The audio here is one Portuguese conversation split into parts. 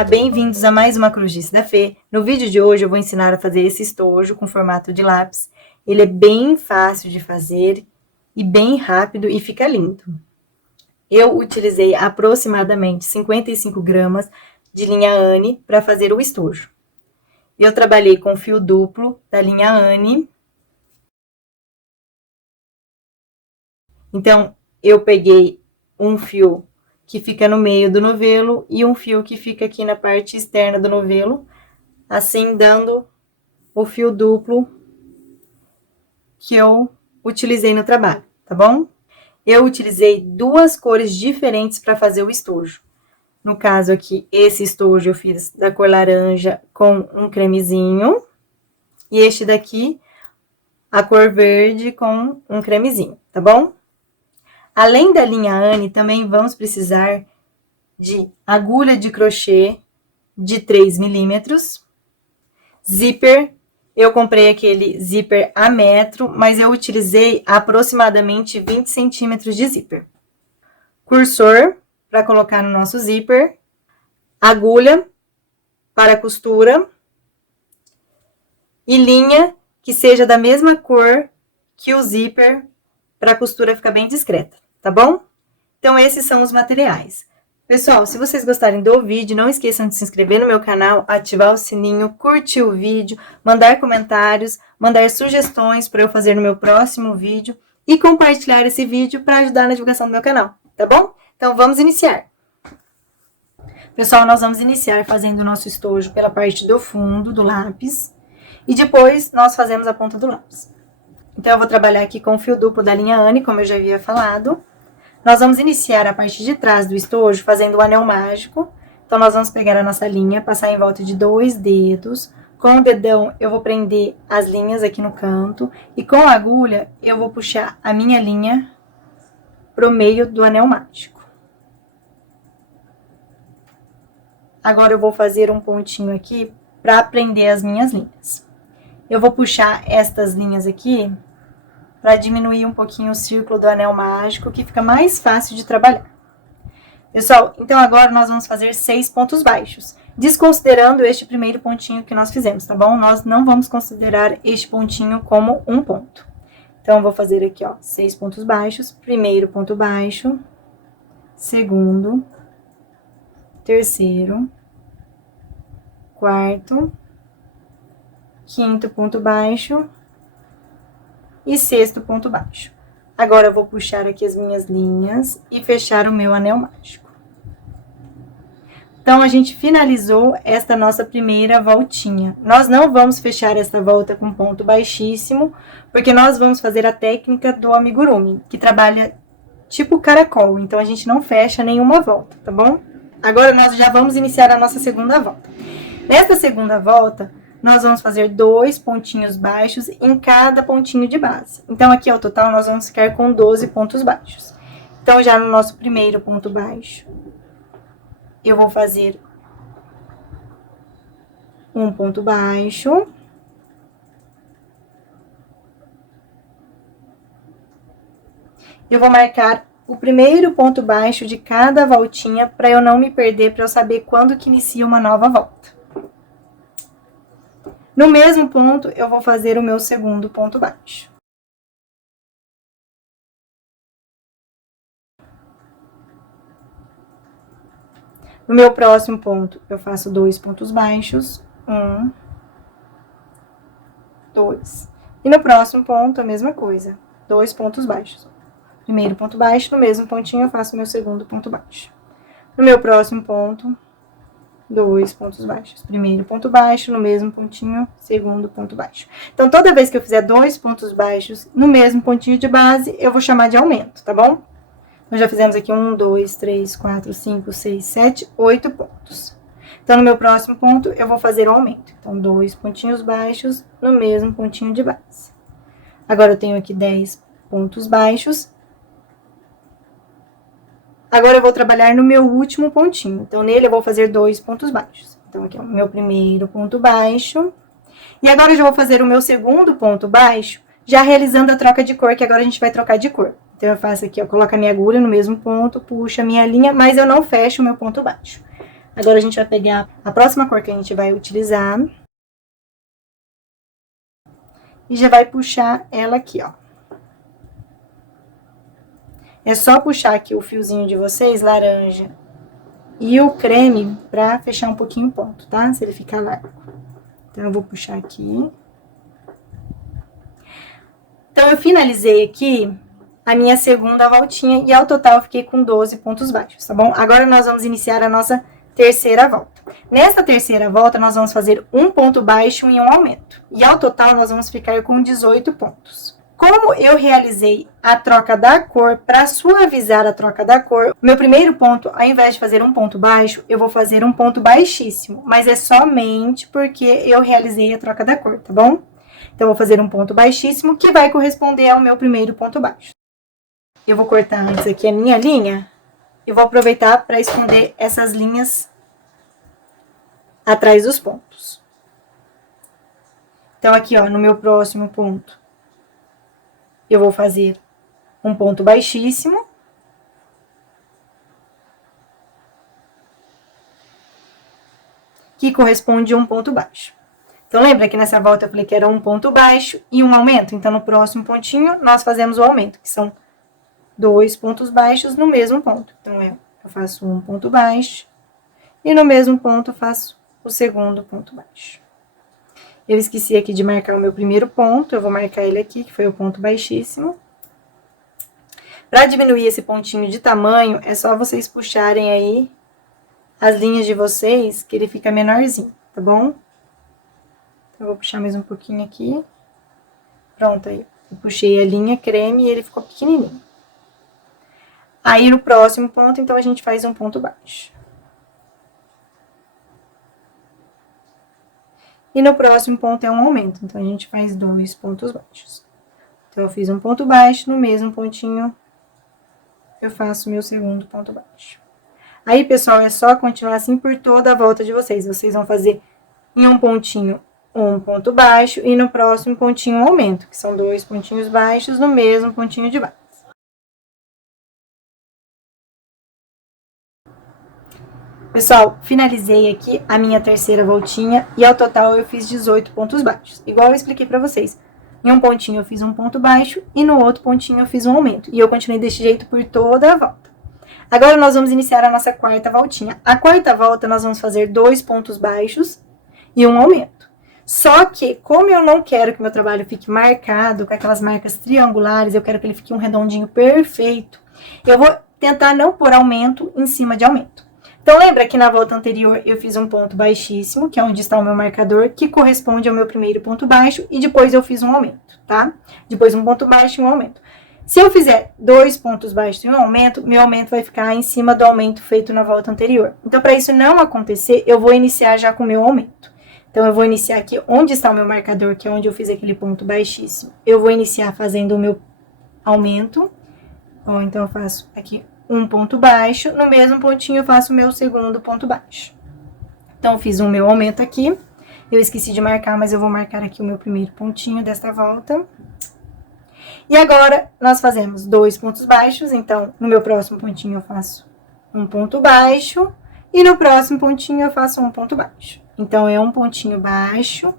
Olá, bem-vindos a mais uma Cruzice da Fê. No vídeo de hoje eu vou ensinar a fazer esse estojo com formato de lápis. Ele é bem fácil de fazer e bem rápido e fica lindo. Eu utilizei aproximadamente 55 gramas de linha Anne para fazer o estojo. Eu trabalhei com fio duplo da linha Anne. Então, eu peguei um fio que fica no meio do novelo e um fio que fica aqui na parte externa do novelo, assim dando o fio duplo que eu utilizei no trabalho, tá bom? Eu utilizei duas cores diferentes para fazer o estojo. No caso aqui, esse estojo eu fiz da cor laranja com um cremezinho, e este daqui, a cor verde com um cremezinho, tá bom? Além da linha Anne, também vamos precisar de agulha de crochê de 3 milímetros, zíper. Eu comprei aquele zíper a metro, mas eu utilizei aproximadamente 20 centímetros de zíper. Cursor para colocar no nosso zíper, agulha para costura e linha que seja da mesma cor que o zíper para a costura ficar bem discreta, tá bom? Então, esses são os materiais. Pessoal, se vocês gostarem do vídeo, não esqueçam de se inscrever no meu canal, ativar o sininho, curtir o vídeo, mandar comentários, mandar sugestões para eu fazer no meu próximo vídeo e compartilhar esse vídeo para ajudar na divulgação do meu canal, tá bom? Então, vamos iniciar. Pessoal, nós vamos iniciar fazendo o nosso estojo pela parte do fundo do lápis e depois nós fazemos a ponta do lápis. Então, eu vou trabalhar aqui com o fio duplo da linha Anne, como eu já havia falado. Nós vamos iniciar a parte de trás do estojo fazendo o anel mágico. Então, nós vamos pegar a nossa linha, passar em volta de 2 dedos. Com o dedão, eu vou prender as linhas aqui no canto. E com a agulha, eu vou puxar a minha linha pro meio do anel mágico. Agora, eu vou fazer um pontinho aqui para prender as minhas linhas. Eu vou puxar estas linhas aqui para diminuir um pouquinho o círculo do anel mágico, que fica mais fácil de trabalhar. Pessoal, então agora nós vamos fazer 6 pontos baixos, desconsiderando este primeiro pontinho que nós fizemos, tá bom? Nós não vamos considerar este pontinho como um ponto. Então, eu vou fazer aqui, ó, 6 pontos baixos, primeiro ponto baixo, segundo, terceiro, quarto, quinto ponto baixo e sexto ponto baixo. Agora, eu vou puxar aqui as minhas linhas e fechar o meu anel mágico. Então, a gente finalizou esta nossa primeira voltinha. Nós não vamos fechar esta volta com ponto baixíssimo, porque nós vamos fazer a técnica do amigurumi, que trabalha tipo caracol. Então, a gente não fecha nenhuma volta, tá bom? Agora, nós já vamos iniciar a nossa segunda volta. Nesta segunda volta, nós vamos fazer 2 pontinhos baixos em cada pontinho de base. Então, aqui ao total, nós vamos ficar com 12 pontos baixos. Então, já no nosso primeiro ponto baixo, eu vou fazer um ponto baixo. Eu vou marcar o primeiro ponto baixo de cada voltinha para eu não me perder, para eu saber quando que inicia uma nova volta. No mesmo ponto, eu vou fazer o meu segundo ponto baixo. No meu próximo ponto, eu faço 2 pontos baixos. 1, 2. E no próximo ponto, a mesma coisa. 2 pontos baixos. Primeiro ponto baixo, no mesmo pontinho, eu faço o meu segundo ponto baixo. No meu próximo ponto, 2 pontos baixos. Primeiro ponto baixo, no mesmo pontinho, segundo ponto baixo. Então, toda vez que eu fizer 2 pontos baixos no mesmo pontinho de base, eu vou chamar de aumento, tá bom? Nós já fizemos aqui 1, 2, 3, 4, 5, 6, 7, 8 pontos. Então, no meu próximo ponto, eu vou fazer o aumento. Então, 2 pontinhos baixos no mesmo pontinho de base. Agora, eu tenho aqui 10 pontos baixos. Agora, eu vou trabalhar no meu último pontinho. Então, nele, eu vou fazer 2 pontos baixos. Então, aqui é o meu primeiro ponto baixo. E agora, eu já vou fazer o meu segundo ponto baixo, já realizando a troca de cor, que agora a gente vai trocar de cor. Então, eu faço aqui, ó, coloco a minha agulha no mesmo ponto, puxo a minha linha, mas eu não fecho o meu ponto baixo. Agora a gente vai pegar a próxima cor que a gente vai utilizar. E já vai puxar ela aqui, ó. É só puxar aqui o fiozinho de vocês, laranja, e o creme pra fechar um pouquinho o ponto, tá? Se ele ficar largo. Então, eu vou puxar aqui. Então, eu finalizei aqui a minha segunda voltinha e ao total eu fiquei com 12 pontos baixos, tá bom? Agora, nós vamos iniciar a nossa terceira volta. Nessa terceira volta, nós vamos fazer um ponto baixo e um aumento. E ao total, nós vamos ficar com 18 pontos. Como eu realizei a troca da cor, para suavizar a troca da cor, o meu primeiro ponto, ao invés de fazer um ponto baixo, eu vou fazer um ponto baixíssimo. Mas é somente porque eu realizei a troca da cor, tá bom? Então, eu vou fazer um ponto baixíssimo, que vai corresponder ao meu primeiro ponto baixo. Eu vou cortar antes aqui a minha linha. E vou aproveitar para esconder essas linhas atrás dos pontos. Então, aqui, ó, no meu próximo ponto, eu vou fazer um ponto baixíssimo. Que corresponde a um ponto baixo. Então, lembra que nessa volta eu falei que era um ponto baixo e um aumento? Então, no próximo pontinho, nós fazemos o aumento, que são 2 pontos baixos no mesmo ponto. Então, eu faço um ponto baixo e no mesmo ponto eu faço o segundo ponto baixo. Eu esqueci aqui de marcar o meu primeiro ponto, eu vou marcar ele aqui, que foi o ponto baixíssimo. Para diminuir esse pontinho de tamanho, é só vocês puxarem aí as linhas de vocês, que ele fica menorzinho, tá bom? Então, eu vou puxar mais um pouquinho aqui. Pronto, aí. Eu puxei a linha creme e ele ficou pequenininho. Aí, no próximo ponto, então, a gente faz um ponto baixo. E no próximo ponto é um aumento, então, a gente faz 2 pontos baixos. Então, eu fiz um ponto baixo, no mesmo pontinho, eu faço o meu segundo ponto baixo. Aí, pessoal, é só continuar assim por toda a volta de vocês. Vocês vão fazer em um pontinho um ponto baixo e no próximo pontinho um aumento, que são 2 pontinhos baixos no mesmo pontinho de base. Pessoal, finalizei aqui a minha terceira voltinha e ao total eu fiz 18 pontos baixos, igual eu expliquei pra vocês. Em um pontinho eu fiz um ponto baixo e no outro pontinho eu fiz um aumento. E eu continuei desse jeito por toda a volta. Agora nós vamos iniciar a nossa quarta voltinha. A quarta volta nós vamos fazer 2 pontos baixos e um aumento. Só que, como eu não quero que meu trabalho fique marcado com aquelas marcas triangulares, eu quero que ele fique um redondinho perfeito, eu vou tentar não pôr aumento em cima de aumento. Então, lembra que na volta anterior eu fiz um ponto baixíssimo, que é onde está o meu marcador, que corresponde ao meu primeiro ponto baixo, e depois eu fiz um aumento, tá? Depois um ponto baixo e um aumento. Se eu fizer 2 pontos baixos e um aumento, meu aumento vai ficar em cima do aumento feito na volta anterior. Então, para isso não acontecer, eu vou iniciar já com o meu aumento. Então, eu vou iniciar aqui onde está o meu marcador, que é onde eu fiz aquele ponto baixíssimo. Eu vou iniciar fazendo o meu aumento. Ó, então, eu faço aqui um ponto baixo, no mesmo pontinho eu faço o meu segundo ponto baixo. Então, eu fiz o meu aumento aqui. Eu esqueci de marcar, mas eu vou marcar aqui o meu primeiro pontinho desta volta. E agora, nós fazemos 2 pontos baixos. Então, no meu próximo pontinho eu faço um ponto baixo. E no próximo pontinho eu faço um ponto baixo. Então, é um pontinho baixo.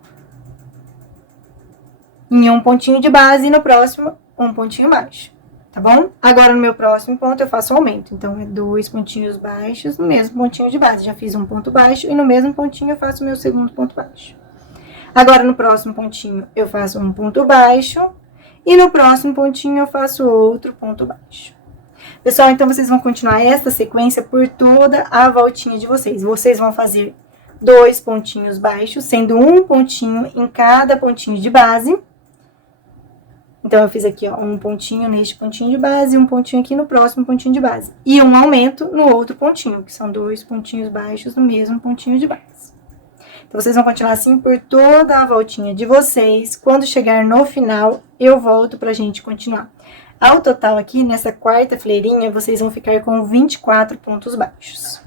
Em um pontinho de base e no próximo, um pontinho baixo. Tá bom? Agora, no meu próximo ponto, eu faço um aumento. Então, é 2 pontinhos baixos no mesmo pontinho de base. Já fiz um ponto baixo e no mesmo pontinho eu faço o meu segundo ponto baixo. Agora, no próximo pontinho, eu faço um ponto baixo. E no próximo pontinho, eu faço outro ponto baixo. Pessoal, então, vocês vão continuar esta sequência por toda a voltinha de vocês. Vocês vão fazer 2 pontinhos baixos, sendo um pontinho em cada pontinho de base. Então, eu fiz aqui, ó, um pontinho neste pontinho de base e um pontinho aqui no próximo pontinho de base. E um aumento no outro pontinho, que são 2 pontinhos baixos no mesmo pontinho de base. Então, vocês vão continuar assim por toda a voltinha de vocês. Quando chegar no final, eu volto pra gente continuar. Ao total aqui, nessa quarta fileirinha, vocês vão ficar com 24 pontos baixos.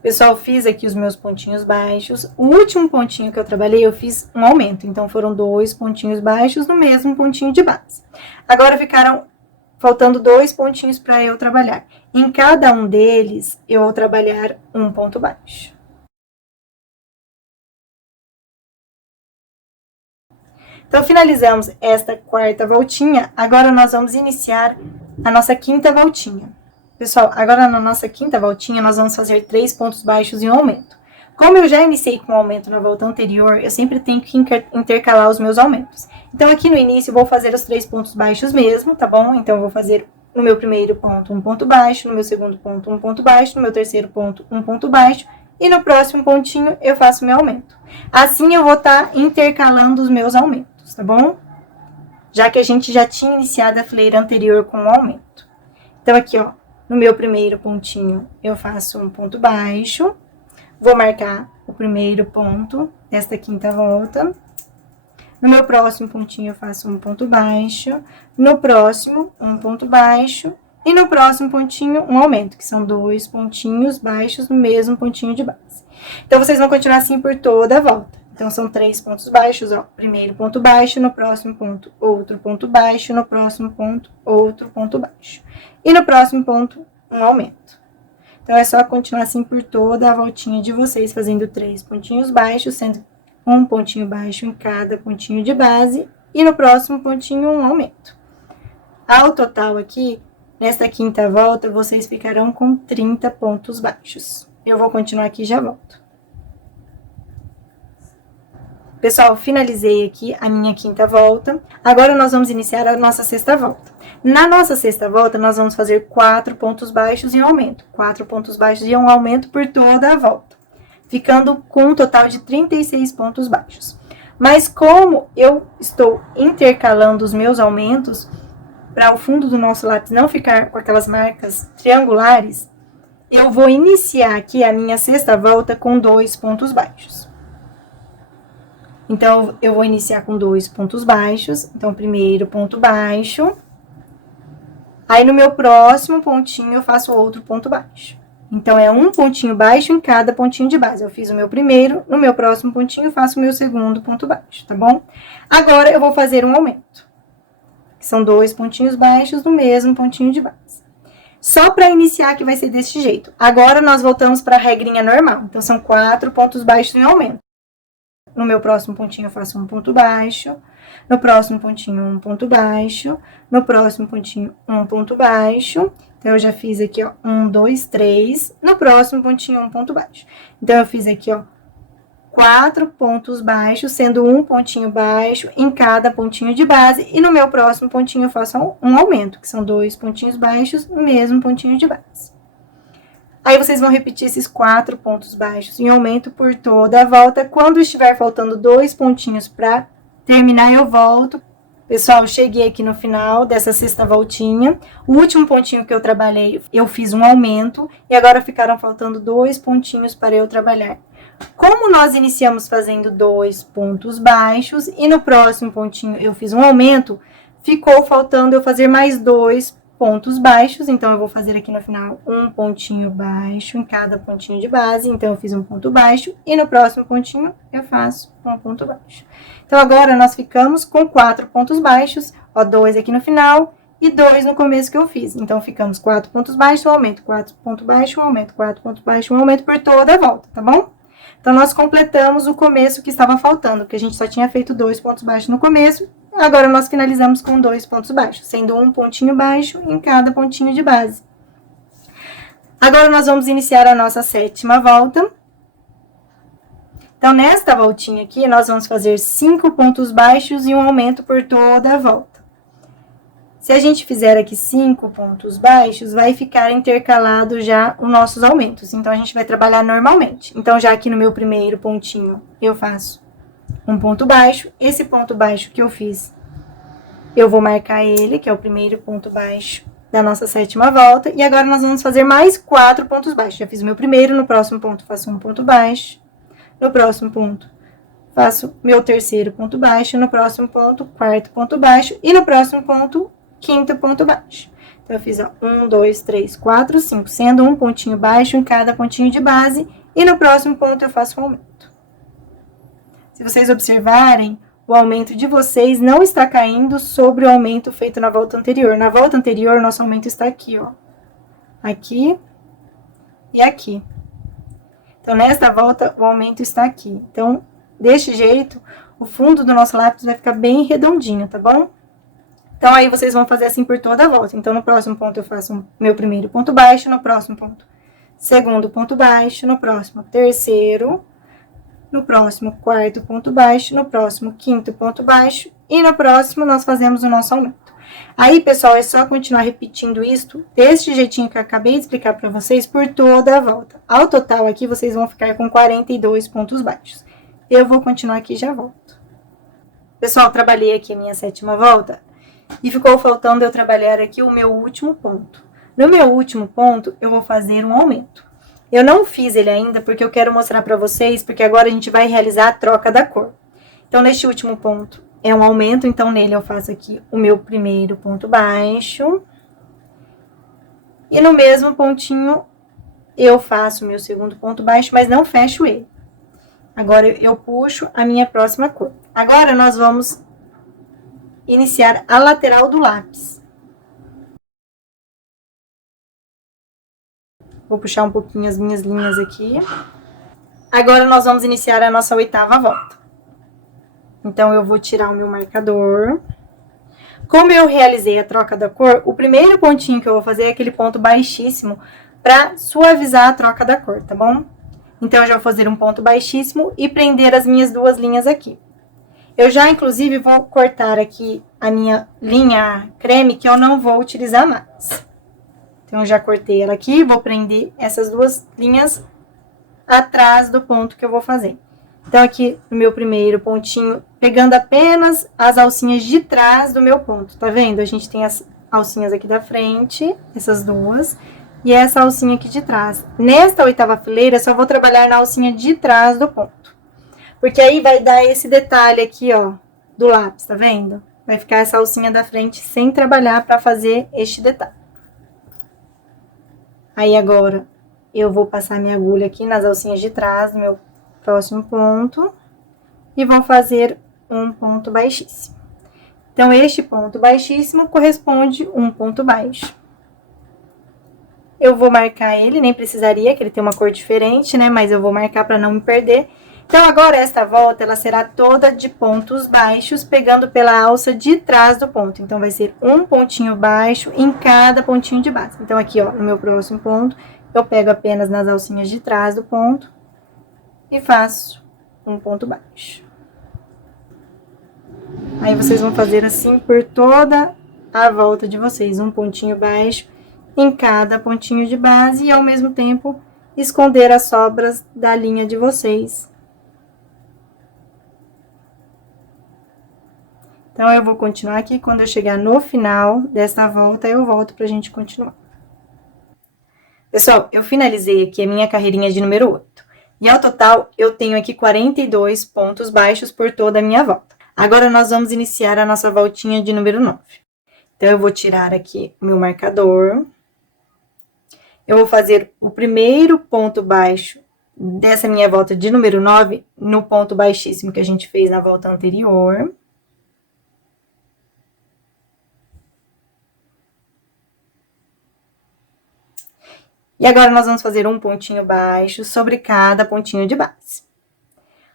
Pessoal, fiz aqui os meus pontinhos baixos. O último pontinho que eu trabalhei, eu fiz um aumento. Então, foram 2 pontinhos baixos no mesmo pontinho de base. Agora, ficaram faltando 2 pontinhos para eu trabalhar. Em cada um deles, eu vou trabalhar um ponto baixo. Então, finalizamos esta quarta voltinha. Agora, nós vamos iniciar a nossa quinta voltinha. Pessoal, agora na nossa quinta voltinha, nós vamos fazer 3 pontos baixos e um aumento. Como eu já iniciei com o aumento na volta anterior, eu sempre tenho que intercalar os meus aumentos. Então, aqui no início, eu vou fazer os 3 pontos baixos mesmo, tá bom? Então, eu vou fazer no meu primeiro ponto um ponto baixo, no meu segundo ponto um ponto baixo, no meu terceiro ponto um ponto baixo, e no próximo pontinho eu faço meu aumento. Assim, eu vou estar intercalando os meus aumentos, tá bom? Já que a gente já tinha iniciado a fileira anterior com o aumento. Então, aqui, ó, no meu primeiro pontinho, eu faço um ponto baixo. Vou marcar o primeiro ponto desta quinta volta. No meu próximo pontinho, eu faço um ponto baixo. No próximo, um ponto baixo. E no próximo pontinho, um aumento, que são 2 pontinhos baixos no mesmo pontinho de base. Então, vocês vão continuar assim por toda a volta. Então, são 3 pontos baixos, ó. Primeiro ponto baixo, no próximo ponto, outro ponto baixo. No próximo ponto, outro ponto baixo. E no próximo ponto, um aumento. Então, é só continuar assim por toda a voltinha de vocês, fazendo 3 pontinhos baixos, sendo um pontinho baixo em cada pontinho de base, e no próximo pontinho, um aumento. Ao total aqui, nesta quinta volta, vocês ficarão com 30 pontos baixos. Eu vou continuar aqui e já volto. Pessoal, finalizei aqui a minha quinta volta. Agora, nós vamos iniciar a nossa sexta volta. Na nossa sexta volta, nós vamos fazer 4 pontos baixos e um aumento. 4 pontos baixos e um aumento por toda a volta, ficando com um total de 36 pontos baixos. Mas como eu estou intercalando os meus aumentos, para o fundo do nosso lápis não ficar com aquelas marcas triangulares, eu vou iniciar aqui a minha sexta volta com 2 pontos baixos. Então, eu vou iniciar com 2 pontos baixos. Então, primeiro ponto baixo. Aí, no meu próximo pontinho, eu faço outro ponto baixo. Então, é um pontinho baixo em cada pontinho de base. Eu fiz o meu primeiro, no meu próximo pontinho, eu faço o meu segundo ponto baixo, tá bom? Agora, eu vou fazer um aumento, que são 2 pontinhos baixos no mesmo pontinho de base. Só para iniciar que vai ser desse jeito. Agora, nós voltamos para a regrinha normal. Então, são 4 pontos baixos em aumento. No meu próximo pontinho, eu faço um ponto baixo. No próximo pontinho, um ponto baixo. No próximo pontinho, um ponto baixo. Então, eu já fiz aqui, ó, 1, 2, 3. No próximo pontinho, um ponto baixo. Então, eu fiz aqui, ó, 4 pontos baixos, sendo um pontinho baixo em cada pontinho de base. E no meu próximo pontinho, eu faço um aumento, que são 2 pontinhos baixos no mesmo pontinho de base. Aí, vocês vão repetir esses 4 pontos baixos em aumento por toda a volta. Quando estiver faltando 2 pontinhos para terminar, eu volto. Pessoal, eu cheguei aqui no final dessa sexta voltinha. O último pontinho que eu trabalhei, eu fiz um aumento. E agora ficaram faltando 2 pontinhos para eu trabalhar. Como nós iniciamos fazendo 2 pontos baixos e no próximo pontinho eu fiz um aumento, ficou faltando eu fazer mais 2 pontos baixos. Então, eu vou fazer aqui no final um pontinho baixo em cada pontinho de base. Então, eu fiz um ponto baixo e no próximo pontinho eu faço um ponto baixo. Então, agora nós ficamos com 4 pontos baixos, ó, 2 aqui no final e 2 no começo que eu fiz. Então, ficamos 4 pontos baixos, um aumento, 4 pontos baixos, um aumento, 4 pontos baixos, um aumento por toda a volta, tá bom? Então, nós completamos o começo que estava faltando, porque a gente só tinha feito 2 pontos baixos no começo. Agora, nós finalizamos com 2 pontos baixos, sendo um pontinho baixo em cada pontinho de base. Agora, nós vamos iniciar a nossa sétima volta. Então, nesta voltinha aqui, nós vamos fazer 5 pontos baixos e um aumento por toda a volta. Se a gente fizer aqui 5 pontos baixos, vai ficar intercalado já os nossos aumentos. Então, a gente vai trabalhar normalmente. Então, já aqui no meu primeiro pontinho, eu faço um ponto baixo. Esse ponto baixo que eu fiz, eu vou marcar ele, que é o primeiro ponto baixo da nossa sétima volta. E agora, nós vamos fazer mais 4 pontos baixos. Já fiz o meu primeiro, no próximo ponto, faço um ponto baixo. No próximo ponto, faço meu terceiro ponto baixo. No próximo ponto, quarto ponto baixo. E no próximo ponto, quinto ponto baixo. Então, eu fiz, ó, 1, 2, 3, 4, 5, sendo um pontinho baixo em cada pontinho de base. E no próximo ponto, eu faço um aumento. Se vocês observarem, o aumento de vocês não está caindo sobre o aumento feito na volta anterior. Na volta anterior, nosso aumento está aqui, ó. Aqui e aqui. Então, nesta volta, o aumento está aqui. Então, deste jeito, o fundo do nosso lápis vai ficar bem redondinho, tá bom? Então, aí vocês vão fazer assim por toda a volta. Então, no próximo ponto, eu faço meu primeiro ponto baixo, no próximo ponto, segundo ponto baixo, no próximo, terceiro, no próximo, quarto ponto baixo, no próximo, quinto ponto baixo, e no próximo, nós fazemos o nosso aumento. Aí, pessoal, é só continuar repetindo isso, desse jeitinho que eu acabei de explicar para vocês, por toda a volta. Ao total, aqui, vocês vão ficar com 42 pontos baixos. Eu vou continuar aqui e já volto. Pessoal, trabalhei aqui a minha 7ª volta, e ficou faltando eu trabalhar aqui o meu último ponto. No meu último ponto, eu vou fazer um aumento. Eu não fiz ele ainda, porque eu quero mostrar para vocês, porque agora a gente vai realizar a troca da cor. Então, neste último ponto, é um aumento, então nele eu faço aqui o meu primeiro ponto baixo. E no mesmo pontinho, eu faço o meu segundo ponto baixo, mas não fecho ele. Agora, eu puxo a minha próxima cor. Agora, nós vamos iniciar a lateral do lápis. Vou puxar um pouquinho as minhas linhas aqui. Agora, nós vamos iniciar a nossa 8ª volta. Então, eu vou tirar o meu marcador. Como eu realizei a troca da cor, o primeiro pontinho que eu vou fazer é aquele ponto baixíssimo para suavizar a troca da cor, tá bom? Então, eu já vou fazer um ponto baixíssimo e prender as minhas 2 linhas aqui. Eu já, inclusive, vou cortar aqui a minha linha creme, que eu não vou utilizar mais. Então, eu já cortei ela aqui, vou prender essas 2 linhas atrás do ponto que eu vou fazer. Então, aqui no meu primeiro pontinho, pegando apenas as alcinhas de trás do meu ponto, tá vendo? A gente tem as alcinhas aqui da frente, essas 2, e essa alcinha aqui de trás. Nesta 8ª fileira, eu só vou trabalhar na alcinha de trás do ponto. Porque aí vai dar esse detalhe aqui, ó, do lápis, tá vendo? Vai ficar essa alcinha da frente sem trabalhar pra fazer este detalhe. Aí, agora, eu vou passar minha agulha aqui nas alcinhas de trás do meu próximo ponto. E vou fazer um ponto baixíssimo. Então, este ponto baixíssimo corresponde um ponto baixo. Eu vou marcar ele, nem precisaria, que ele tem uma cor diferente, né? Mas eu vou marcar pra não me perder. Então, agora, esta volta, ela será toda de pontos baixos, pegando pela alça de trás do ponto. Então, vai ser um pontinho baixo em cada pontinho de base. Então, aqui, ó, no meu próximo ponto, eu pego apenas nas alcinhas de trás do ponto e faço um ponto baixo. Aí, vocês vão fazer assim por toda a volta de vocês, um pontinho baixo em cada pontinho de base e, ao mesmo tempo, esconder as sobras da linha de vocês. Então, eu vou continuar aqui, quando eu chegar no final desta volta, eu volto pra gente continuar. Pessoal, eu finalizei aqui a minha carreirinha de número 8. E, ao total, eu tenho aqui 42 pontos baixos por toda a minha volta. Agora, nós vamos iniciar a nossa voltinha de número 9. Então, eu vou tirar aqui o meu marcador. Eu vou fazer o primeiro ponto baixo dessa minha volta de número 9 no ponto baixíssimo que a gente fez na volta anterior. E agora, nós vamos fazer um pontinho baixo sobre cada pontinho de base.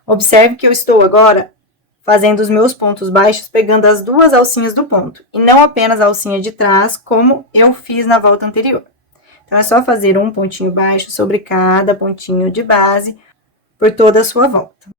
Observe que eu estou agora fazendo os meus pontos baixos pegando as 2 alcinhas do ponto, e não apenas a alcinha de trás, como eu fiz na volta anterior. Então, é só fazer um pontinho baixo sobre cada pontinho de base por toda a sua volta.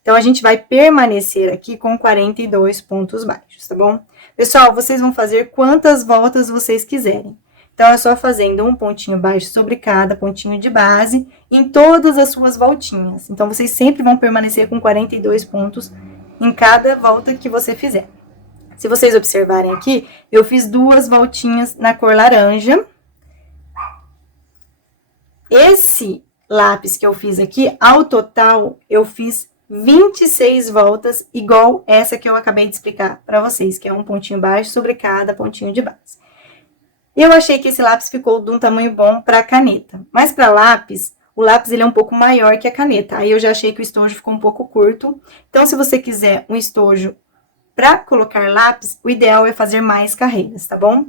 Então, a gente vai permanecer aqui com 42 pontos baixos, tá bom? Pessoal, vocês vão fazer quantas voltas vocês quiserem. Então, é só fazendo um pontinho baixo sobre cada pontinho de base em todas as suas voltinhas. Então, vocês sempre vão permanecer com 42 pontos em cada volta que você fizer. Se vocês observarem aqui, eu fiz 2 voltinhas na cor laranja. Esse lápis que eu fiz aqui, ao total, eu fiz 26 voltas, igual essa que eu acabei de explicar para vocês, que é um pontinho baixo sobre cada pontinho de base. Eu achei que esse lápis ficou de um tamanho bom para caneta, mas para lápis, o lápis ele é um pouco maior que a caneta. Aí eu já achei que o estojo ficou um pouco curto. Então, se você quiser um estojo para colocar lápis, o ideal é fazer mais carreiras, tá bom?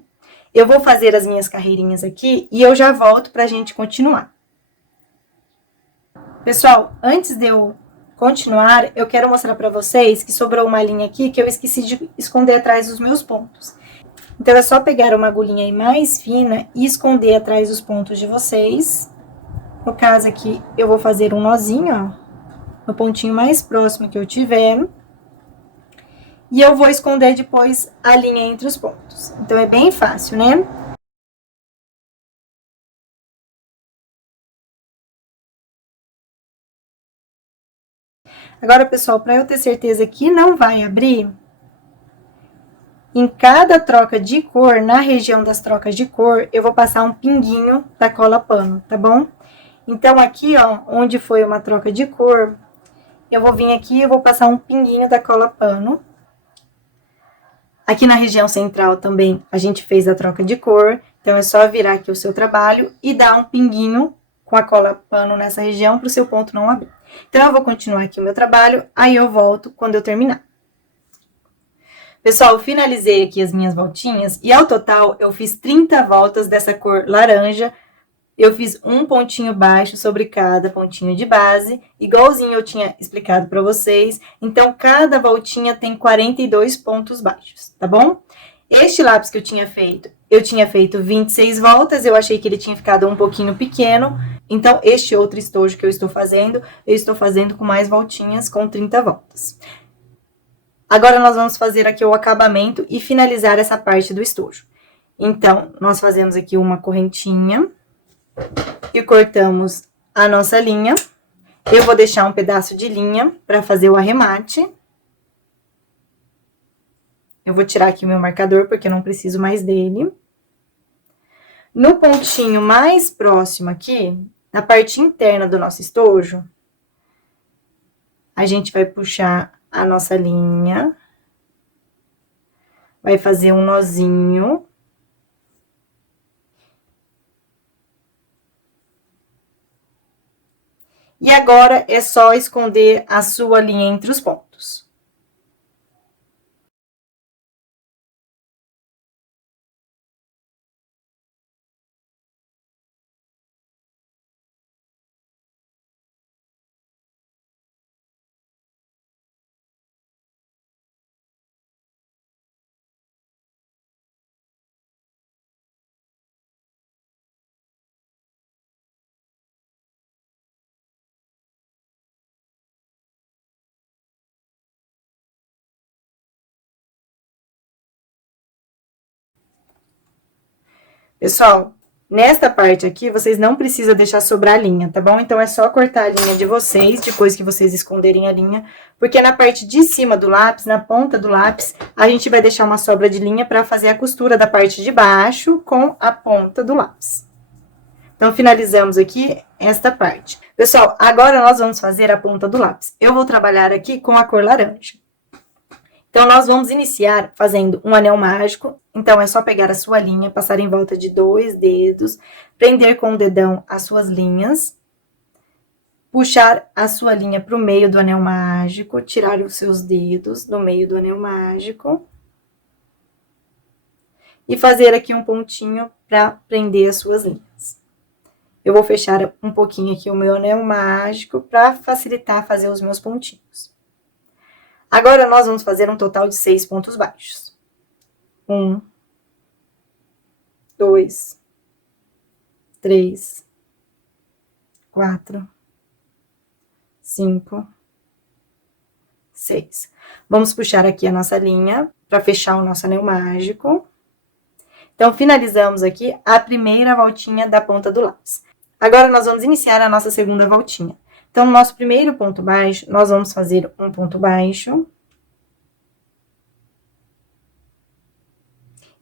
Eu vou fazer as minhas carreirinhas aqui e eu já volto pra gente continuar. Pessoal, antes de eu continuar, eu quero mostrar para vocês que sobrou uma linha aqui que eu esqueci de esconder atrás dos meus pontos. Então, é só pegar uma agulhinha aí mais fina e esconder atrás dos pontos de vocês. No caso aqui, eu vou fazer um nozinho, ó, no pontinho mais próximo que eu tiver. E eu vou esconder depois a linha entre os pontos. Então, é bem fácil, né? Agora, pessoal, para eu ter certeza que não vai abrir, em cada troca de cor, na região das trocas de cor, eu vou passar um pinguinho da cola pano, tá bom? Então, aqui, ó, onde foi uma troca de cor, eu vou vir aqui e vou passar um pinguinho da cola pano. Aqui na região central também, a gente fez a troca de cor, então é só virar aqui o seu trabalho e dar um pinguinho com a cola pano nessa região para o seu ponto não abrir. Então, eu vou continuar aqui o meu trabalho, aí eu volto quando eu terminar. Pessoal, eu finalizei aqui as minhas voltinhas e ao total eu fiz 30 voltas dessa cor laranja. Eu fiz um pontinho baixo sobre cada pontinho de base, igualzinho eu tinha explicado para vocês. Então, cada voltinha tem 42 pontos baixos, tá bom? Este lápis que eu tinha feito 26 voltas, eu achei que ele tinha ficado um pouquinho pequeno. Então, este outro estojo que eu estou fazendo com mais voltinhas, com 30 voltas. Agora, nós vamos fazer aqui o acabamento e finalizar essa parte do estojo. Então, nós fazemos aqui uma correntinha e cortamos a nossa linha. Eu vou deixar um pedaço de linha para fazer o arremate. Eu vou tirar aqui o meu marcador, porque eu não preciso mais dele. No pontinho mais próximo aqui, na parte interna do nosso estojo, a gente vai puxar a nossa linha, vai fazer um nozinho. E agora, é só esconder a sua linha entre os pontos. Pessoal, nesta parte aqui, vocês não precisam deixar sobrar a linha, tá bom? Então, é só cortar a linha de vocês, depois que vocês esconderem a linha, porque na parte de cima do lápis, na ponta do lápis, a gente vai deixar uma sobra de linha para fazer a costura da parte de baixo com a ponta do lápis. Então, finalizamos aqui esta parte. Pessoal, agora nós vamos fazer a ponta do lápis. Eu vou trabalhar aqui com a cor laranja. Então, nós vamos iniciar fazendo um anel mágico. Então, é só pegar a sua linha, passar em volta de 2 dedos, prender com o dedão as suas linhas, puxar a sua linha para o meio do anel mágico, tirar os seus dedos do meio do anel mágico. E fazer aqui um pontinho para prender as suas linhas. Eu vou fechar um pouquinho aqui o meu anel mágico para facilitar fazer os meus pontinhos. Agora, nós vamos fazer um total de 6 pontos baixos. 1, 2, 3, 4, 5, 6. Vamos puxar aqui a nossa linha para fechar o nosso anel mágico. Então, finalizamos aqui a primeira voltinha da ponta do lápis. Agora, nós vamos iniciar a nossa segunda voltinha. Então, no nosso primeiro ponto baixo, nós vamos fazer um ponto baixo.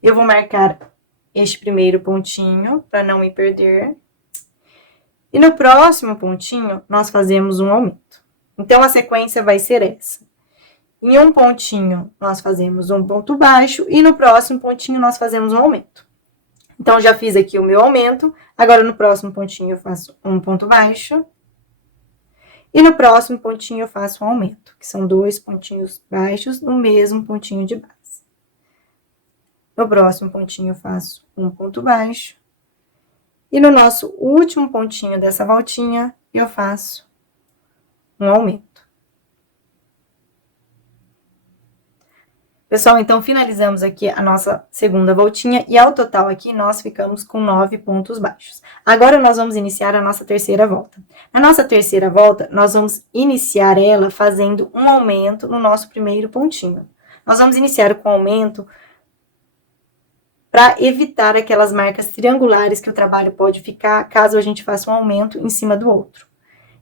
Eu vou marcar este primeiro pontinho, para não me perder. E no próximo pontinho, nós fazemos um aumento. Então, a sequência vai ser essa. Em um pontinho, nós fazemos um ponto baixo, e no próximo pontinho, nós fazemos um aumento. Então, já fiz aqui o meu aumento. Agora, no próximo pontinho, eu faço um ponto baixo. E no próximo pontinho, eu faço um aumento, que são 2 pontinhos baixos no mesmo pontinho de base. No próximo pontinho, eu faço um ponto baixo. E no nosso último pontinho dessa voltinha, eu faço um aumento. Pessoal, então, finalizamos aqui a nossa segunda voltinha e ao total aqui nós ficamos com 9 pontos baixos. Agora, nós vamos iniciar a nossa terceira volta. Na nossa terceira volta, nós vamos iniciar ela fazendo um aumento no nosso primeiro pontinho. Nós vamos iniciar com aumento para evitar aquelas marcas triangulares que o trabalho pode ficar caso a gente faça um aumento em cima do outro.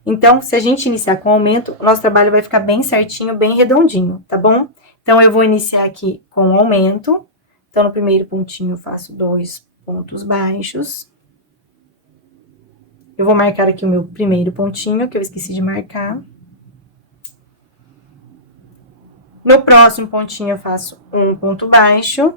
Então, se a gente iniciar com aumento, o nosso trabalho vai ficar bem certinho, bem redondinho, tá bom? Então, eu vou iniciar aqui com aumento. Então, no primeiro pontinho, eu faço 2 pontos baixos. Eu vou marcar aqui o meu primeiro pontinho, que eu esqueci de marcar. No próximo pontinho, eu faço um ponto baixo.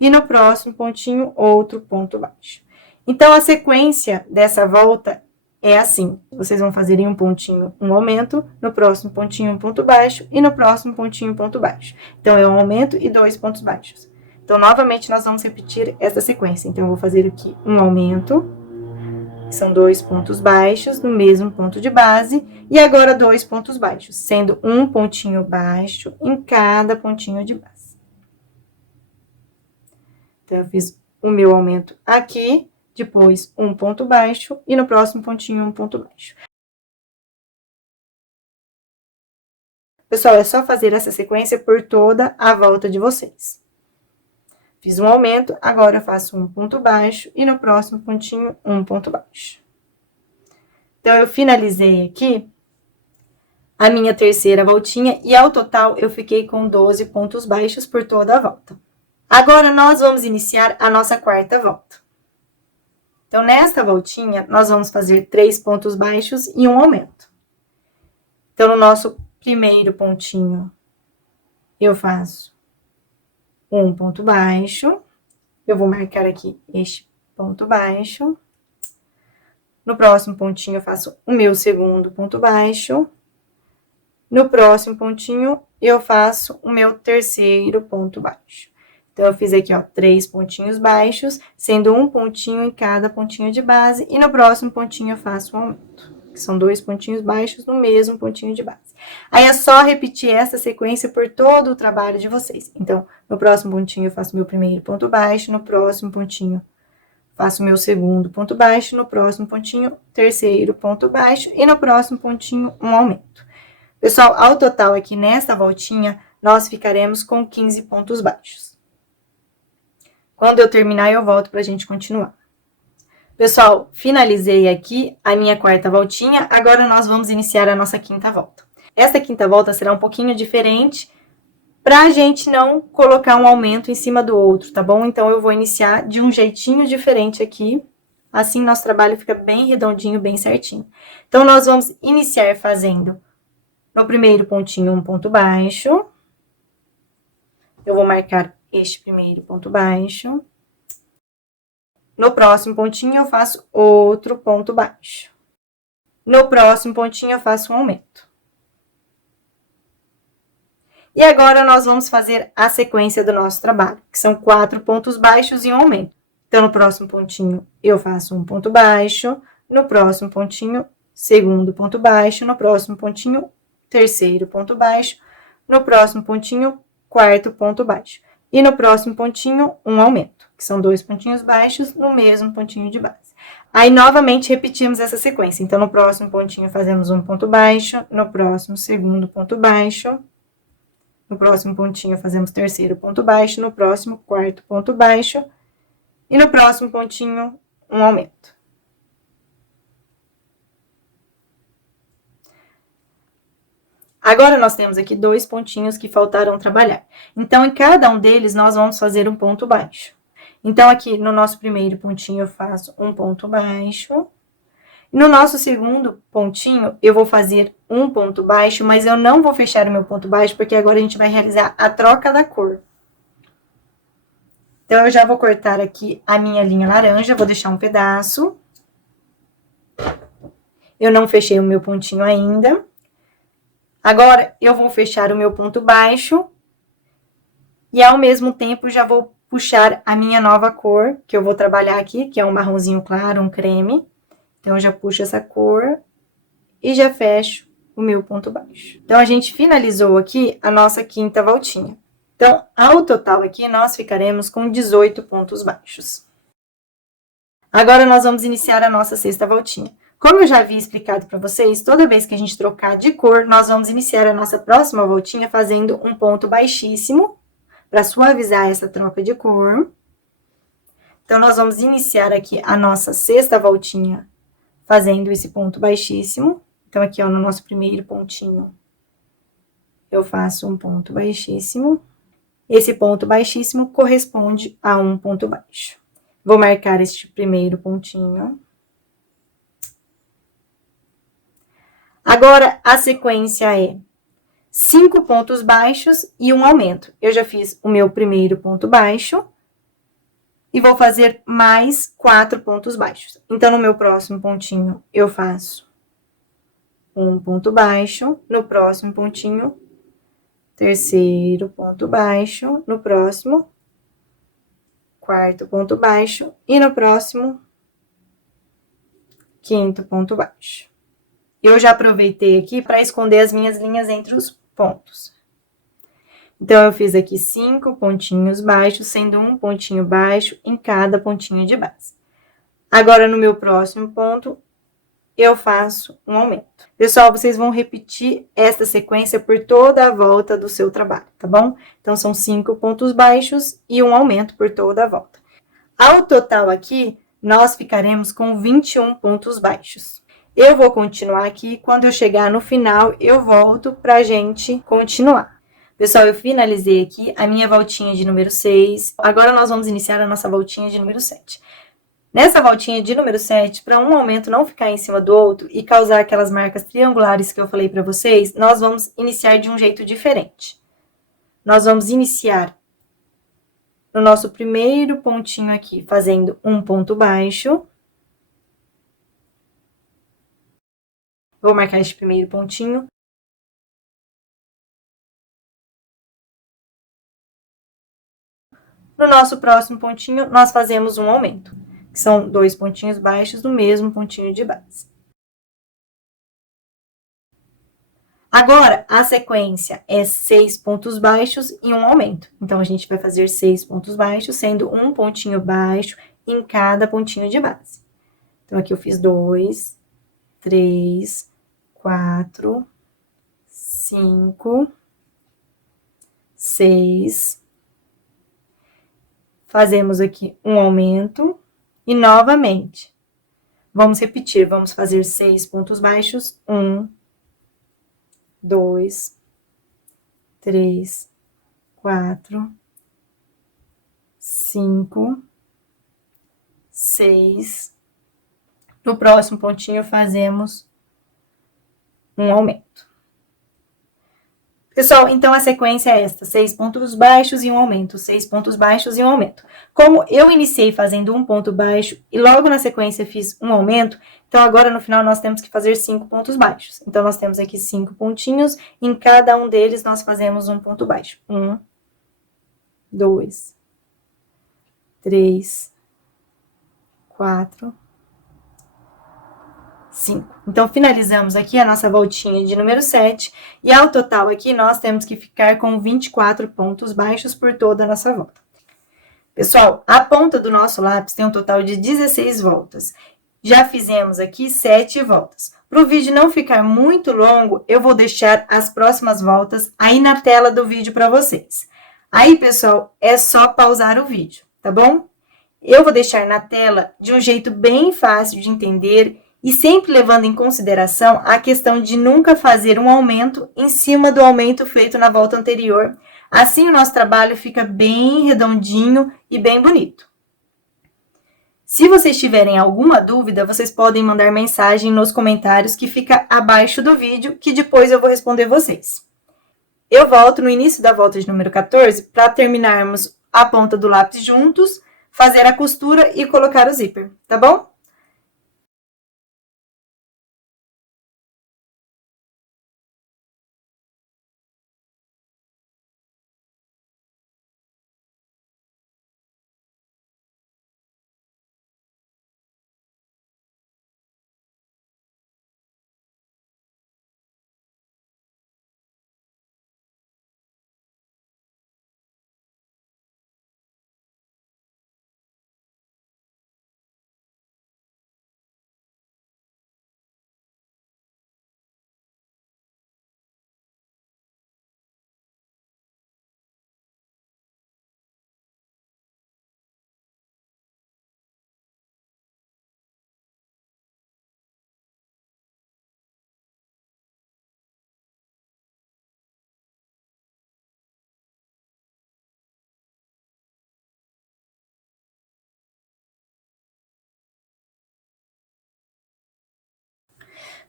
E no próximo pontinho, outro ponto baixo. Então, a sequência dessa volta é assim, vocês vão fazer em um pontinho um aumento, no próximo pontinho um ponto baixo e no próximo pontinho um ponto baixo. Então, é um aumento e 2 pontos baixos. Então, novamente, nós vamos repetir essa sequência. Então, eu vou fazer aqui um aumento, que são 2 pontos baixos no mesmo ponto de base, e agora 2 pontos baixos, sendo um pontinho baixo em cada pontinho de base. Então, eu fiz o meu aumento aqui, depois um ponto baixo e no próximo pontinho um ponto baixo. Pessoal, é só fazer essa sequência por toda a volta de vocês. Fiz um aumento, agora eu faço um ponto baixo e no próximo pontinho um ponto baixo. Então, eu finalizei aqui a minha terceira voltinha e ao total eu fiquei com 12 pontos baixos por toda a volta. Agora, nós vamos iniciar a nossa quarta volta. Então, nesta voltinha, nós vamos fazer 3 pontos baixos e um aumento. Então, no nosso primeiro pontinho, eu faço um ponto baixo. Eu vou marcar aqui este ponto baixo. No próximo pontinho, eu faço o meu segundo ponto baixo. No próximo pontinho, eu faço o meu terceiro ponto baixo. Então, eu fiz aqui, ó, 3 pontinhos baixos, sendo um pontinho em cada pontinho de base. E no próximo pontinho, eu faço um aumento, que são 2 pontinhos baixos no mesmo pontinho de base. Aí, é só repetir essa sequência por todo o trabalho de vocês. Então, no próximo pontinho, eu faço meu primeiro ponto baixo. No próximo pontinho, faço meu segundo ponto baixo. No próximo pontinho, terceiro ponto baixo. E no próximo pontinho, um aumento. Pessoal, ao total aqui nesta voltinha, nós ficaremos com 15 pontos baixos. Quando eu terminar, eu volto pra gente continuar. Pessoal, finalizei aqui a minha quarta voltinha, agora nós vamos iniciar a nossa quinta volta. Essa quinta volta será um pouquinho diferente, pra gente não colocar um aumento em cima do outro, tá bom? Então, eu vou iniciar de um jeitinho diferente aqui, assim nosso trabalho fica bem redondinho, bem certinho. Então, nós vamos iniciar fazendo no primeiro pontinho um ponto baixo. Eu vou marcar este primeiro ponto baixo. No próximo pontinho, eu faço outro ponto baixo. No próximo pontinho, eu faço um aumento. E agora, nós vamos fazer a sequência do nosso trabalho, que são 4 pontos baixos e um aumento. Então, no próximo pontinho, eu faço um ponto baixo. No próximo pontinho, segundo ponto baixo. No próximo pontinho, terceiro ponto baixo. No próximo pontinho, quarto ponto baixo. E no próximo pontinho, um aumento, que são 2 pontinhos baixos no mesmo pontinho de base. Aí, novamente, repetimos essa sequência. Então, no próximo pontinho, fazemos um ponto baixo. No próximo, segundo ponto baixo. No próximo pontinho, fazemos terceiro ponto baixo. No próximo, quarto ponto baixo. E no próximo pontinho, um aumento. Agora, nós temos aqui 2 pontinhos que faltaram trabalhar. Então, em cada um deles, nós vamos fazer um ponto baixo. Então, aqui no nosso primeiro pontinho, eu faço um ponto baixo. No nosso segundo pontinho, eu vou fazer um ponto baixo, mas eu não vou fechar o meu ponto baixo, porque agora a gente vai realizar a troca da cor. Então, eu já vou cortar aqui a minha linha laranja, vou deixar um pedaço. Eu não fechei o meu pontinho ainda. Agora, eu vou fechar o meu ponto baixo. E, ao mesmo tempo, já vou puxar a minha nova cor, que eu vou trabalhar aqui, que é um marronzinho claro, um creme. Então, eu já puxo essa cor e já fecho o meu ponto baixo. Então, a gente finalizou aqui a nossa quinta voltinha. Então, ao total aqui, nós ficaremos com 18 pontos baixos. Agora, nós vamos iniciar a nossa sexta voltinha. Como eu já havia explicado para vocês, toda vez que a gente trocar de cor, nós vamos iniciar a nossa próxima voltinha fazendo um ponto baixíssimo, para suavizar essa troca de cor. Então, nós vamos iniciar aqui a nossa sexta voltinha fazendo esse ponto baixíssimo. Então, aqui, ó, no nosso primeiro pontinho, eu faço um ponto baixíssimo. Esse ponto baixíssimo corresponde a um ponto baixo. Vou marcar este primeiro pontinho. Agora, a sequência é 5 pontos baixos e um aumento. Eu já fiz o meu primeiro ponto baixo e vou fazer mais 4 pontos baixos. Então, no meu próximo pontinho, eu faço um ponto baixo, no próximo pontinho, terceiro ponto baixo, no próximo, quarto ponto baixo e no próximo, quinto ponto baixo. Eu já aproveitei aqui para esconder as minhas linhas entre os pontos. Então, eu fiz aqui 5 pontinhos baixos, sendo um pontinho baixo em cada pontinho de base. Agora, no meu próximo ponto, eu faço um aumento. Pessoal, vocês vão repetir esta sequência por toda a volta do seu trabalho, tá bom? Então, são 5 pontos baixos e um aumento por toda a volta. Ao total aqui, nós ficaremos com 21 pontos baixos. Eu vou continuar aqui, quando eu chegar no final, eu volto pra gente continuar. Pessoal, eu finalizei aqui a minha voltinha de número 6. Agora, nós vamos iniciar a nossa voltinha de número 7. Nessa voltinha de número 7, para um aumento não ficar em cima do outro e causar aquelas marcas triangulares que eu falei para vocês, nós vamos iniciar de um jeito diferente. Nós vamos iniciar no nosso primeiro pontinho aqui, fazendo um ponto baixo. Vou marcar este primeiro pontinho. No nosso próximo pontinho, nós fazemos um aumento, que são 2 pontinhos baixos do mesmo pontinho de base. Agora, a sequência é 6 pontos baixos e um aumento. Então, a gente vai fazer 6 pontos baixos, sendo um pontinho baixo em cada pontinho de base. Então, aqui eu fiz 2, 3, 4, 5, 6. Fazemos aqui um aumento e novamente. Vamos repetir, vamos fazer 6 pontos baixos. 1, 2, 3, 4, 5, 6. No próximo pontinho, fazemos um aumento. Pessoal, então a sequência é esta: 6 pontos baixos e um aumento, 6 pontos baixos e um aumento. Como eu iniciei fazendo um ponto baixo e logo na sequência fiz um aumento, então agora no final nós temos que fazer 5 pontos baixos. Então, nós temos aqui 5 pontinhos, em cada um deles nós fazemos um ponto baixo. 1, 2, 3, 4, 5. Então, finalizamos aqui a nossa voltinha de número 7. E ao total aqui, nós temos que ficar com 24 pontos baixos por toda a nossa volta. Pessoal, a ponta do nosso lápis tem um total de 16 voltas. Já fizemos aqui 7 voltas. Para o vídeo não ficar muito longo, eu vou deixar as próximas voltas aí na tela do vídeo para vocês. Aí, pessoal, é só pausar o vídeo, tá bom? Eu vou deixar na tela de um jeito bem fácil de entender e sempre levando em consideração a questão de nunca fazer um aumento em cima do aumento feito na volta anterior. Assim, o nosso trabalho fica bem redondinho e bem bonito. Se vocês tiverem alguma dúvida, vocês podem mandar mensagem nos comentários que fica abaixo do vídeo, que depois eu vou responder vocês. Eu volto no início da volta de número 14 para terminarmos a ponta do lápis juntos, fazer a costura e colocar o zíper, tá bom?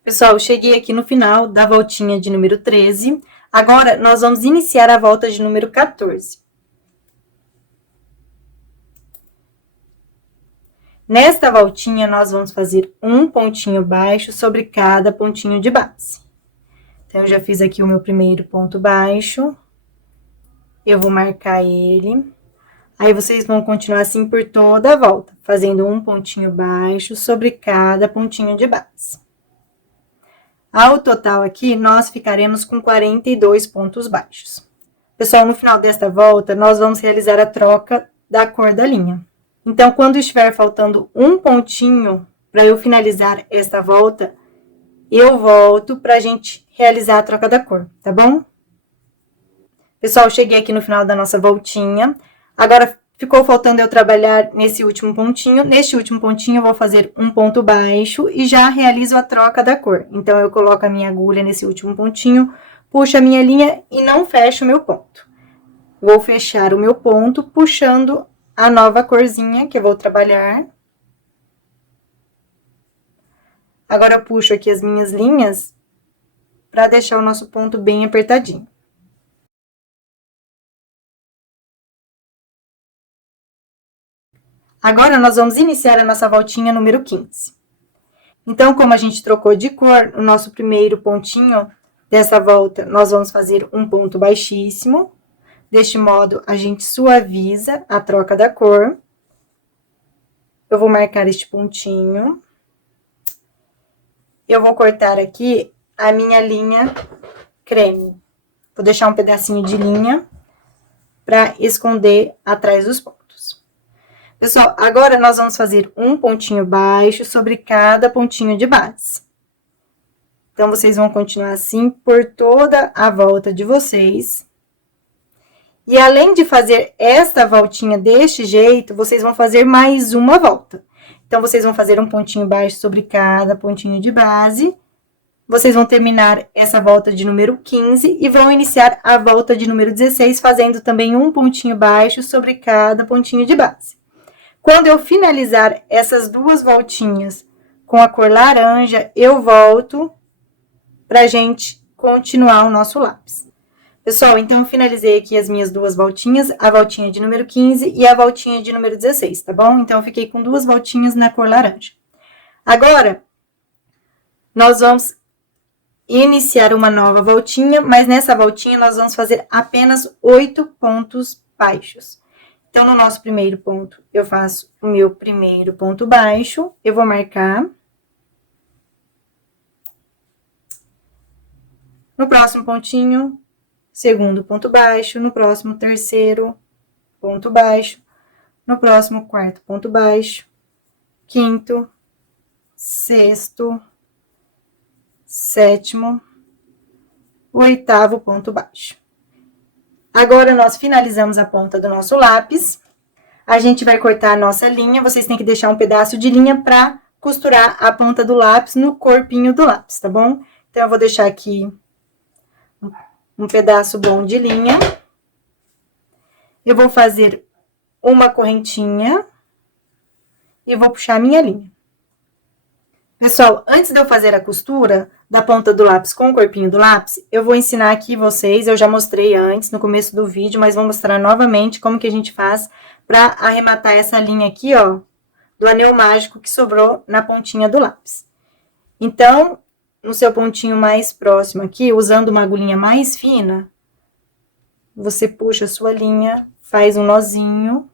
Pessoal, cheguei aqui no final da voltinha de número 13. Agora, nós vamos iniciar a volta de número 14. Nesta voltinha, nós vamos fazer um pontinho baixo sobre cada pontinho de base. Então, eu já fiz aqui o meu primeiro ponto baixo. Eu vou marcar ele. Aí, vocês vão continuar assim por toda a volta, fazendo um pontinho baixo sobre cada pontinho de base. Ao total aqui, nós ficaremos com 42 pontos baixos. Pessoal, no final desta volta, nós vamos realizar a troca da cor da linha. Então, quando estiver faltando um pontinho para eu finalizar esta volta, eu volto para a gente realizar a troca da cor, tá bom? Pessoal, cheguei aqui no final da nossa voltinha. Agora, ficou faltando eu trabalhar nesse último pontinho. Neste último pontinho, eu vou fazer um ponto baixo e já realizo a troca da cor. Então, eu coloco a minha agulha nesse último pontinho, puxo a minha linha e não fecho o meu ponto. Vou fechar o meu ponto puxando a nova corzinha que eu vou trabalhar. Agora, eu puxo aqui as minhas linhas para deixar o nosso ponto bem apertadinho. Agora, nós vamos iniciar a nossa voltinha número 15. Então, como a gente trocou de cor, o nosso primeiro pontinho dessa volta, nós vamos fazer um ponto baixíssimo. Deste modo, a gente suaviza a troca da cor. Eu vou marcar este pontinho. Eu vou cortar aqui a minha linha creme. Vou deixar um pedacinho de linha para esconder atrás dos pontos. Pessoal, agora nós vamos fazer um pontinho baixo sobre cada pontinho de base. Então, vocês vão continuar assim por toda a volta de vocês. E além de fazer esta voltinha deste jeito, vocês vão fazer mais uma volta. Então, vocês vão fazer um pontinho baixo sobre cada pontinho de base. Vocês vão terminar essa volta de número 15 e vão iniciar a volta de número 16, fazendo também um pontinho baixo sobre cada pontinho de base. Quando eu finalizar essas duas voltinhas com a cor laranja, eu volto pra gente continuar o nosso lápis. Pessoal, então, eu finalizei aqui as minhas duas voltinhas, a voltinha de número 15 e a voltinha de número 16, tá bom? Então, eu fiquei com duas voltinhas na cor laranja. Agora, nós vamos iniciar uma nova voltinha, mas nessa voltinha nós vamos fazer apenas 8 pontos baixos. Então, no nosso primeiro ponto, eu faço o meu primeiro ponto baixo, eu vou marcar. No próximo pontinho, segundo ponto baixo, no próximo terceiro ponto baixo, no próximo quarto ponto baixo, quinto, sexto, sétimo, oitavo ponto baixo. Agora, nós finalizamos a ponta do nosso lápis. A gente vai cortar a nossa linha. Vocês têm que deixar um pedaço de linha para costurar a ponta do lápis no corpinho do lápis, tá bom? Então, eu vou deixar aqui um pedaço bom de linha. Eu vou fazer uma correntinha e vou puxar a minha linha. Pessoal, antes de eu fazer a costura, da ponta do lápis com o corpinho do lápis, eu vou ensinar aqui vocês, eu já mostrei antes no começo do vídeo, mas vou mostrar novamente como que a gente faz para arrematar essa linha aqui, ó, do anel mágico que sobrou na pontinha do lápis. Então, no seu pontinho mais próximo aqui, usando uma agulhinha mais fina, você puxa a sua linha, faz um nozinho.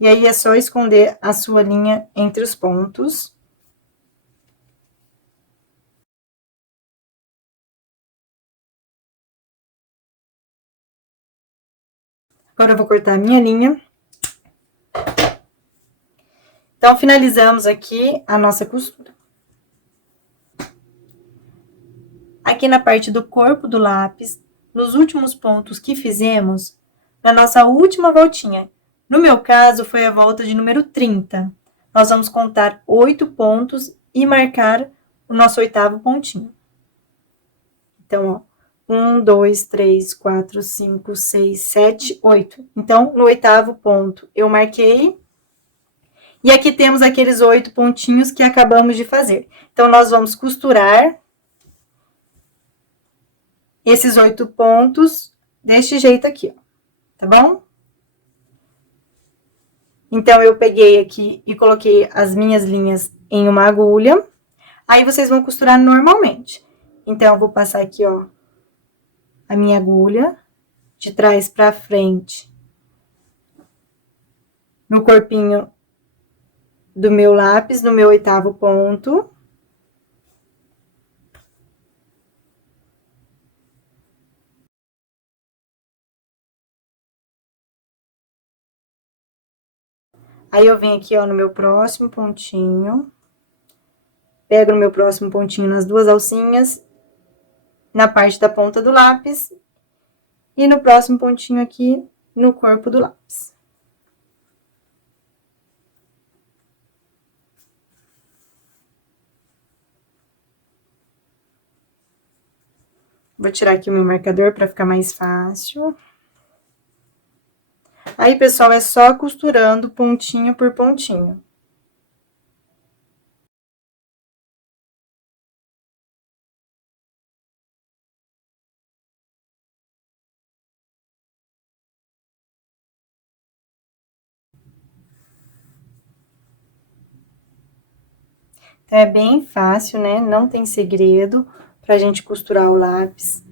E aí, é só esconder a sua linha entre os pontos. Agora, eu vou cortar a minha linha. Então, finalizamos aqui a nossa costura. Aqui na parte do corpo do lápis, nos últimos pontos que fizemos, na nossa última voltinha. No meu caso, foi a volta de número 30. Nós vamos contar 8 pontos e marcar o nosso 8º pontinho. Então, ó, 1, 2, 3, 4, 5, 6, 7, 8. Então, no 8º ponto, eu marquei. E aqui temos aqueles 8 pontinhos que acabamos de fazer. Então, nós vamos costurar esses 8 pontos deste jeito aqui, ó, tá bom? Então, eu peguei aqui e coloquei as minhas linhas em uma agulha. Aí, vocês vão costurar normalmente. Então, eu vou passar aqui, ó, a minha agulha de trás pra frente no corpinho do meu lápis, no meu 8º ponto. Aí, eu venho aqui, ó, no meu próximo pontinho. Pego no meu próximo pontinho nas 2 alcinhas, na parte da ponta do lápis. E no próximo pontinho aqui, no corpo do lápis. Vou tirar aqui o meu marcador para ficar mais fácil. Aí, pessoal, é só costurando pontinho por pontinho. Então, é bem fácil, né? Não tem segredo pra gente costurar o lápis.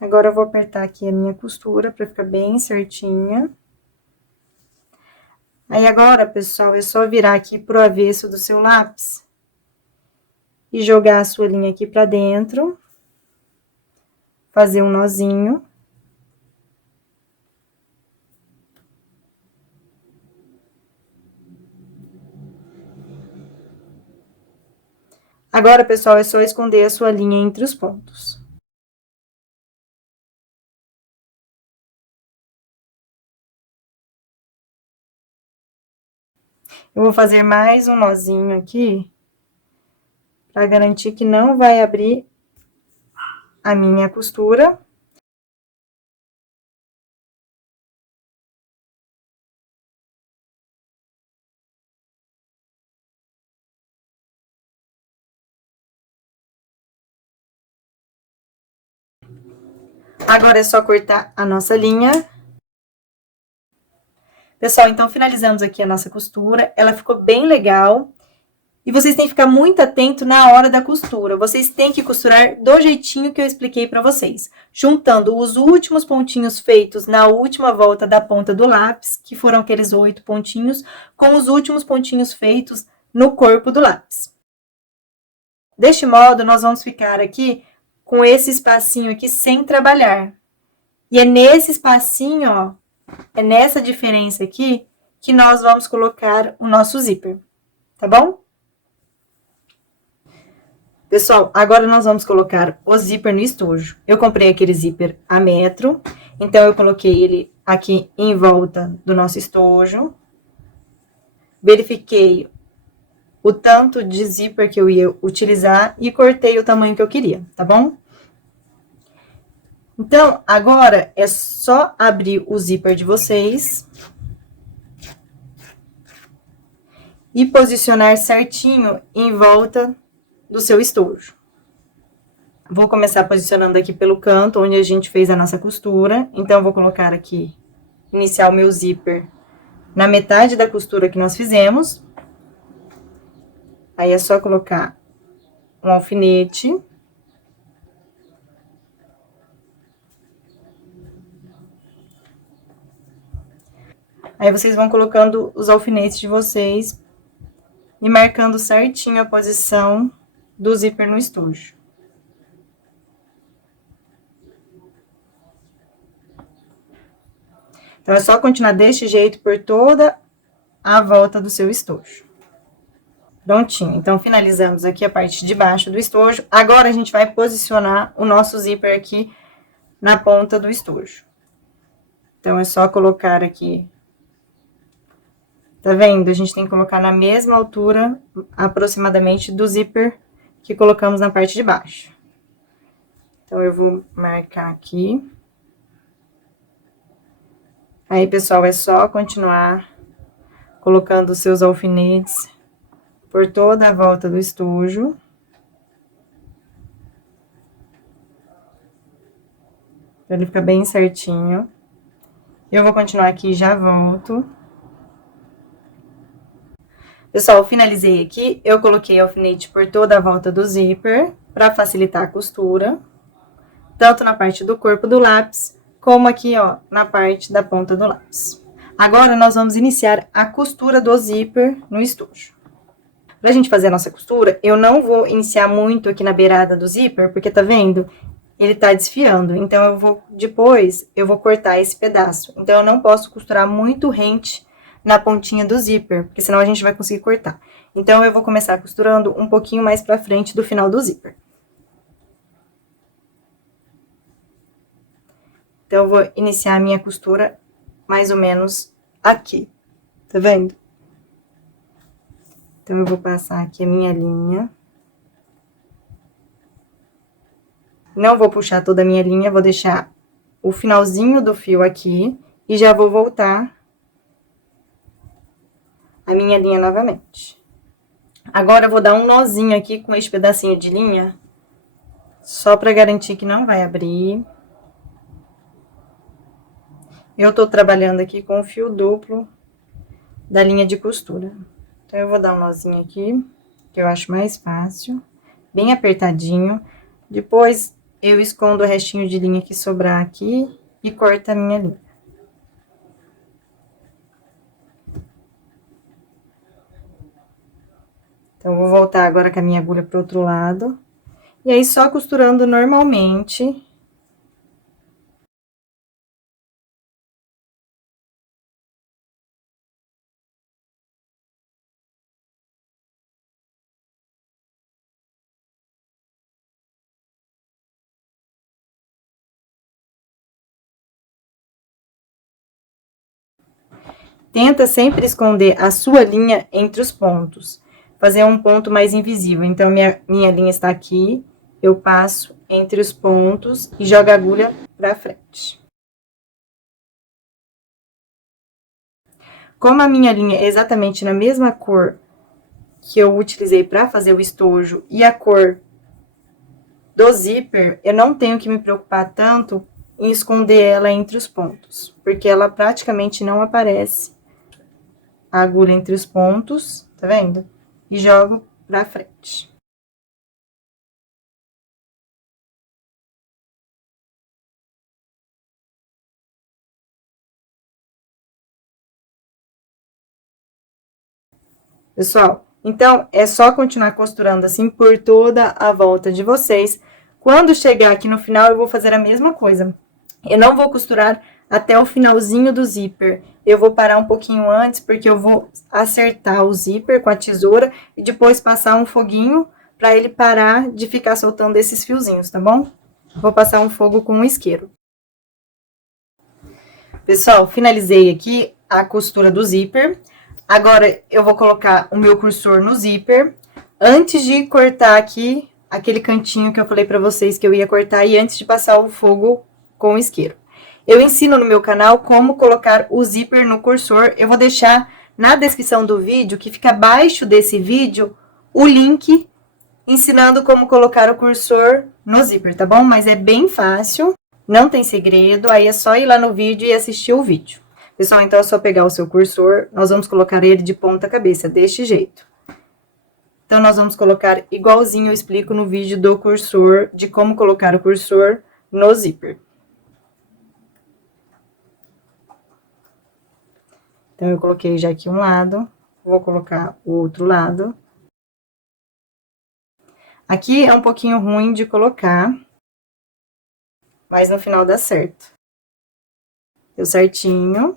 Agora, eu vou apertar aqui a minha costura pra ficar bem certinha. Aí, agora, pessoal, é só virar aqui pro avesso do seu lápis. E jogar a sua linha aqui pra dentro. Fazer um nozinho. Agora, pessoal, é só esconder a sua linha entre os pontos. Eu vou fazer mais um nozinho aqui, pra garantir que não vai abrir a minha costura. Agora, é só cortar a nossa linha. Pessoal, então, finalizamos aqui a nossa costura. Ela ficou bem legal. E vocês têm que ficar muito atento na hora da costura. Vocês têm que costurar do jeitinho que eu expliquei pra vocês. Juntando os últimos pontinhos feitos na última volta da ponta do lápis, que foram aqueles 8 pontinhos, com os últimos pontinhos feitos no corpo do lápis. Deste modo, nós vamos ficar aqui com esse espacinho aqui sem trabalhar. E é nesse espacinho, ó, é nessa diferença aqui, que nós vamos colocar o nosso zíper, tá bom? Pessoal, agora nós vamos colocar o zíper no estojo. Eu comprei aquele zíper a metro, então eu coloquei ele aqui em volta do nosso estojo. Verifiquei o tanto de zíper que eu ia utilizar e cortei o tamanho que eu queria, tá bom? Então, agora é só abrir o zíper de vocês e posicionar certinho em volta do seu estojo. Vou começar posicionando aqui pelo canto, onde a gente fez a nossa costura. Então, eu vou colocar aqui, iniciar o meu zíper na metade da costura que nós fizemos. Aí, é só colocar um alfinete. Aí, vocês vão colocando os alfinetes de vocês e marcando certinho a posição do zíper no estojo. Então, é só continuar deste jeito por toda a volta do seu estojo. Prontinho. Então, finalizamos aqui a parte de baixo do estojo. Agora, a gente vai posicionar o nosso zíper aqui na ponta do estojo. Então, é só colocar aqui. Tá vendo? A gente tem que colocar na mesma altura, aproximadamente, do zíper que colocamos na parte de baixo. Então, eu vou marcar aqui. Aí, pessoal, é só continuar colocando os seus alfinetes por toda a volta do estojo. Pra ele ficar bem certinho. Eu vou continuar aqui e já volto. Pessoal, finalizei aqui. Eu coloquei alfinete por toda a volta do zíper pra facilitar a costura. Tanto na parte do corpo do lápis, como aqui, ó, na parte da ponta do lápis. Agora, nós vamos iniciar a costura do zíper no estojo. Pra gente fazer a nossa costura, eu não vou iniciar muito aqui na beirada do zíper, porque tá vendo? Ele tá desfiando, então depois eu vou cortar esse pedaço. Então, eu não posso costurar muito rente na pontinha do zíper, porque senão a gente vai conseguir cortar. Então, eu vou começar costurando um pouquinho mais pra frente do final do zíper. Então, eu vou iniciar a minha costura mais ou menos aqui, tá vendo? Então, eu vou passar aqui a minha linha. Não vou puxar toda a minha linha, vou deixar o finalzinho do fio aqui e já vou voltar a minha linha novamente. Agora, eu vou dar um nozinho aqui com esse pedacinho de linha, só pra garantir que não vai abrir. Eu tô trabalhando aqui com o fio duplo da linha de costura. Então, eu vou dar um nozinho aqui, que eu acho mais fácil, bem apertadinho. Depois, eu escondo o restinho de linha que sobrar aqui e corto a minha linha. Então, vou voltar agora com a minha agulha pro outro lado. E aí, só costurando normalmente. Tenta sempre esconder a sua linha entre os pontos. Fazer um ponto mais invisível. Então, minha linha está aqui, eu passo entre os pontos e jogo a agulha pra frente. Como a minha linha é exatamente na mesma cor que eu utilizei para fazer o estojo e a cor do zíper, eu não tenho que me preocupar tanto em esconder ela entre os pontos, porque ela praticamente não aparece a agulha entre os pontos, tá vendo? E jogo pra frente. Pessoal, então, é só continuar costurando assim por toda a volta de vocês. Quando chegar aqui no final, eu vou fazer a mesma coisa. Eu não vou costurar até o finalzinho do zíper. Eu vou parar um pouquinho antes, porque eu vou acertar o zíper com a tesoura e depois passar um foguinho para ele parar de ficar soltando esses fiozinhos, tá bom? Vou passar um fogo com um isqueiro. Pessoal, finalizei aqui a costura do zíper. Agora, eu vou colocar o meu cursor no zíper, antes de cortar aqui aquele cantinho que eu falei pra vocês que eu ia cortar e antes de passar o fogo com o isqueiro. Eu ensino no meu canal como colocar o zíper no cursor. Eu vou deixar na descrição do vídeo, que fica abaixo desse vídeo, o link ensinando como colocar o cursor no zíper, tá bom? Mas é bem fácil. Não tem segredo, aí é só ir lá no vídeo e assistir o vídeo. Pessoal, então é só pegar o seu cursor, nós vamos colocar ele de ponta cabeça, deste jeito. Então, nós vamos colocar igualzinho eu explico no vídeo do cursor, de como colocar o cursor no zíper. Então, eu coloquei já aqui um lado, vou colocar o outro lado. Aqui é um pouquinho ruim de colocar, mas no final dá certo. Deu certinho.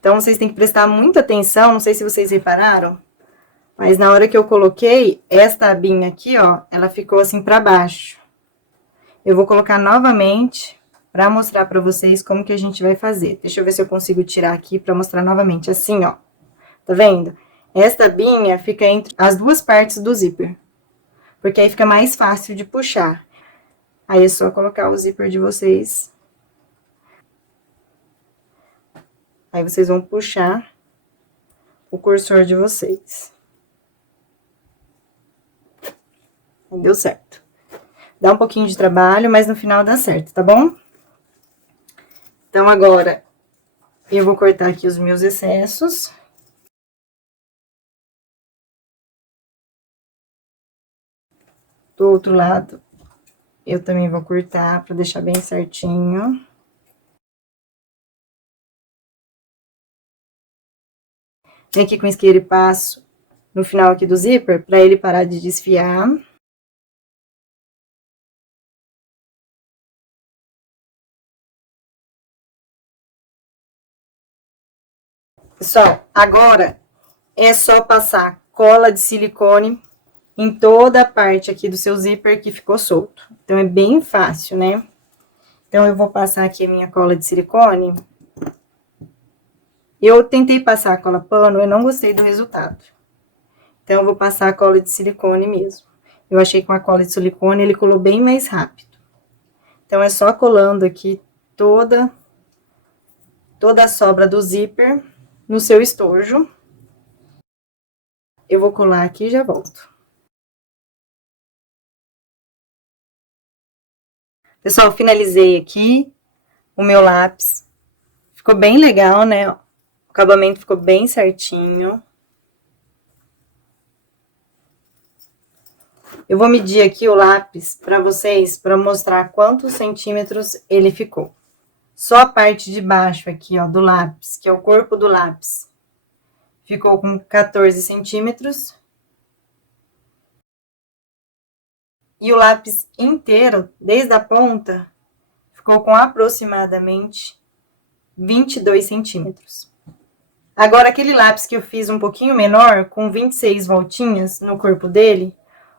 Então, vocês têm que prestar muita atenção, não sei se vocês repararam, mas na hora que eu coloquei, esta abinha aqui, ó, ela ficou assim pra baixo. Eu vou colocar novamente pra mostrar pra vocês como que a gente vai fazer. Deixa eu ver se eu consigo tirar aqui pra mostrar novamente, assim, ó. Tá vendo? Esta abinha fica entre as duas partes do zíper, porque aí fica mais fácil de puxar. Aí é só colocar o zíper de vocês. Aí vocês vão puxar o cursor de vocês. Deu certo. Dá um pouquinho de trabalho, mas no final dá certo, tá bom? Então, agora, eu vou cortar aqui os meus excessos. Do outro lado, eu também vou cortar pra deixar bem certinho. Vem aqui com o isqueiro e passo no final aqui do zíper, pra ele parar de desfiar. Pessoal, agora é só passar cola de silicone em toda a parte aqui do seu zíper que ficou solto. Então, é bem fácil, né? Então, eu vou passar aqui a minha cola de silicone. Eu tentei passar a cola pano, eu não gostei do resultado. Então, eu vou passar a cola de silicone mesmo. Eu achei que com a cola de silicone ele colou bem mais rápido. Então, é só colando aqui toda a sobra do zíper no seu estojo. Eu vou colar aqui e já volto. Pessoal, finalizei aqui o meu lápis. Ficou bem legal, né? O acabamento ficou bem certinho. Eu vou medir aqui o lápis pra vocês, pra mostrar quantos centímetros ele ficou. Só a parte de baixo aqui, ó, do lápis, que é o corpo do lápis, ficou com 14 centímetros. E o lápis inteiro, desde a ponta, ficou com aproximadamente 22 centímetros. Agora, aquele lápis que eu fiz um pouquinho menor, com 26 voltinhas no corpo dele,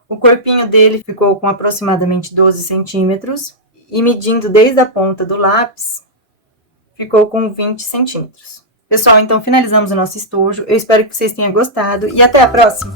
o corpinho dele ficou com aproximadamente 12 centímetros. E medindo desde a ponta do lápis, ficou com 20 centímetros. Pessoal, então finalizamos o nosso estojo. Eu espero que vocês tenham gostado e até a próxima!